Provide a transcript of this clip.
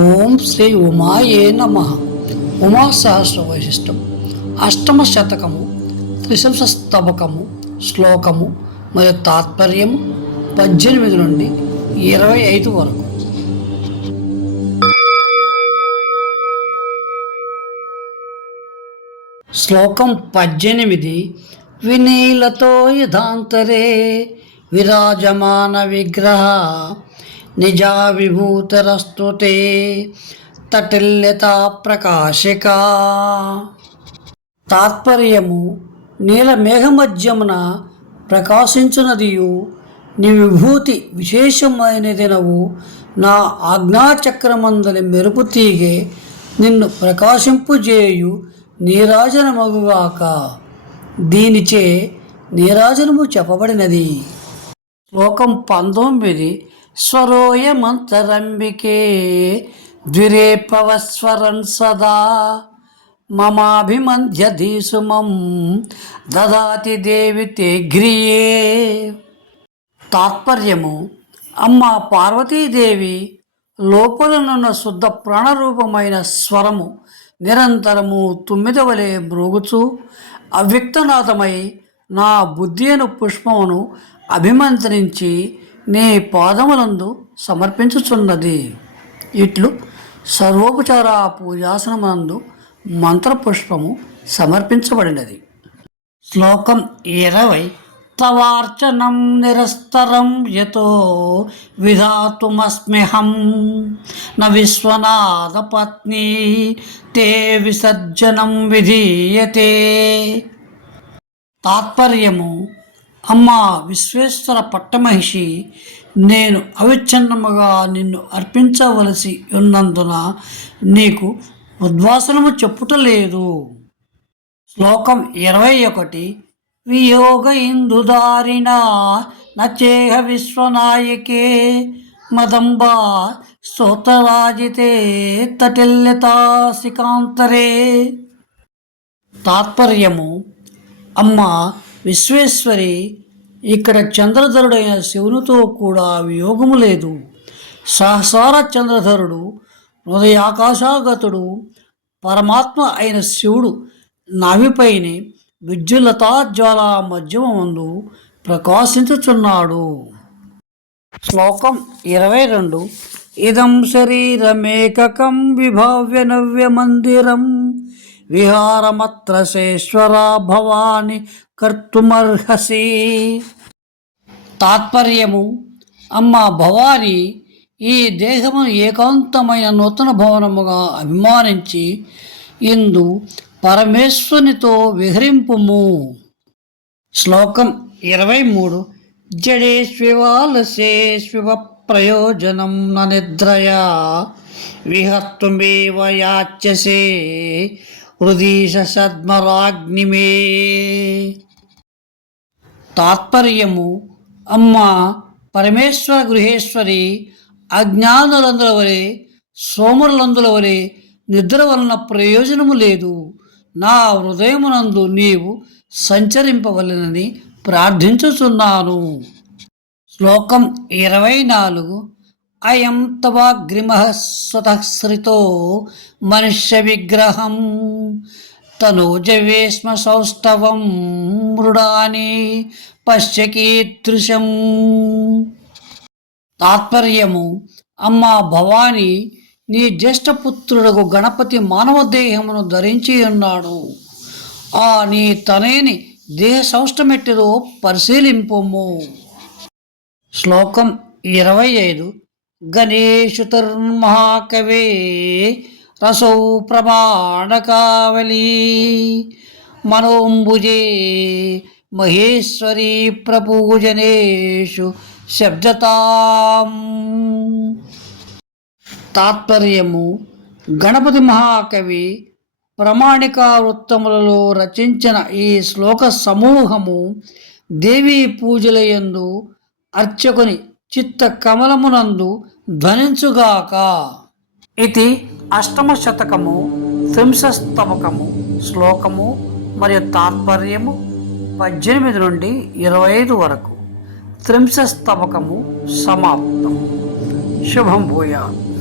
ఓం శ్రీ ఉమాయే నమ. ఉమా సహస్ర వైశిష్టం అష్టమ శతకము త్రిశంసస్తవకము శ్లోకము మరియు తాత్పర్యము పద్దెనిమిది నుండి ఇరవై ఐదు వరకు. శ్లోకం పద్దెనిమిది వినీలతో యథాంతరే విరాజమాన విగ్రహ నిజా విభూతరస్తుతే తటిల్యత ప్రకాశిక. తాత్పర్యము నీల మేఘమధ్యమున ప్రకాశించునదియు నీ విభూతి విశేషమైనదినవు. నా ఆజ్ఞాచక్రమందలి మెరుపు తీగే నిన్ను ప్రకాశింపుజేయు నీరాజనమగుగాక. దీనిచే నీరాజనము చెప్పబడినది. శ్లోకం పంతొమ్మిది స్వరోయమంతరంబికే ద్విరేపవస్వరన్ సదా. మమాభిమంధ్యధీసుమం దదాతి దేవి తే గ్రియే. తాత్పర్యము అమ్మ పార్వతీదేవి లోపలనున్న శుద్ధ ప్రాణరూపమైన స్వరము నిరంతరము తుమ్మిదవలే మ్రోగుచూ అవ్యక్తనాథమై నా బుద్ధి అను పుష్పమును అభిమంత్రించి నీ పాదములందు సమర్పించుచున్నది. ఇట్లు సర్వోపచార పూజాసనమందు మంత్రపుష్పము సమర్పించబడినది. శ్లోకం ఇరవై. తవార్చనం నిరస్తరం యతో విధాతుమస్మ్యహం. న విశ్వనాథ పత్ని తే విసర్జనం విధీయతే. తాత్పర్యము అమ్మా విశ్వేశ్వర పట్టమహిషి నేను అవిచ్ఛిన్నముగా నిన్ను అర్పించవలసి ఉన్నందున నీకు ఉద్వాసనము చెప్పుటలేదు. శ్లోకం ఇరవై ఒకటి. వియోగ ఇందుదారిణ నచేహ విశ్వనాయకే మదంబా స్తోతరాజితే తటిల్యతాసికాంతరే. తాత్పర్యము అమ్మ విశ్వేశ్వరి ఇక్కడ చంద్రధరుడైన శివునితో కూడా వియోగము లేదు. సహసార చంద్రధరుడు హృదయాకాశాగతుడు పరమాత్మ అయిన శివుడు నావిపైనే విద్యుల్లతాజ్వాల మధ్యమందు ప్రకాశించుచున్నాడు. శ్లోకం ఇరవై రెండు. ఇదం శరీరమేకకం విభావ్య నవ్య మందిరం విహారమత్ర శేశ్వరా భవాని కర్తుమర్హసి. తాత్పర్యము అమ్మ భవాని ఈ దేహము ఏకాంతమైన నూతన భవనముగా అభిమానించి ఇందు పరమేశ్వరునితో విహరింపుము. శ్లోకం ఇరవై మూడు జడేష్వివాలసే శివ ప్రయోజనం న నిద్రయా విహత్తుమేవ యాచ్యసే హృదీశద్మరాగ్నిమే తాత్పర్యము అమ్మ పరమేశ్వర గృహేశ్వరి అజ్ఞానులందుల వలె సోమరులందుల వలె నిద్ర వలన ప్రయోజనము లేదు. నా హృదయమునందు నీవు సంచరింపవలనని ప్రార్థించుచున్నాను. శ్లోకం ఇరవై నాలుగు. అయం తవాగ్రిమ స్వతశ్రితో మనుష్య విగ్రహం తనోజవేష్మ సౌష్ఠవం మృడాని పశ్యకీదృశం తాత్పర్యము అమ్మ భవాని నీ జ్యేష్ఠపుత్రుడకు గణపతి మానవ దేహమును ధరించి ఉన్నాడు. ఆ నీ తనేని దేహ సౌష్టమెట్టిదో పరిశీలింపము. శ్లోకం ఇరవై ఐదు. గణేశుతుర్మహాకవే రసౌ ప్రమాణకావళీ. మనోంబుజే మహేశ్వరీ ప్రపూజనేషు శబ్దతాం. తాత్పర్యము గణపతి మహాకవి ప్రమాణిక వృత్తములలో రచించిన ఈ శ్లోక సమూహము దేవీ పూజలయందు అర్చకుని చిత్త కమలమునందు ధ్వనించుగాక. ఇది అష్టమ శతకము త్రింశస్తవకము శ్లోకము మరియు తాత్పర్యము పద్దెనిమిది నుండి ఇరవై ఐదు వరకు. త్రింశస్తమకము సమాప్తం. శుభం భూయాత్.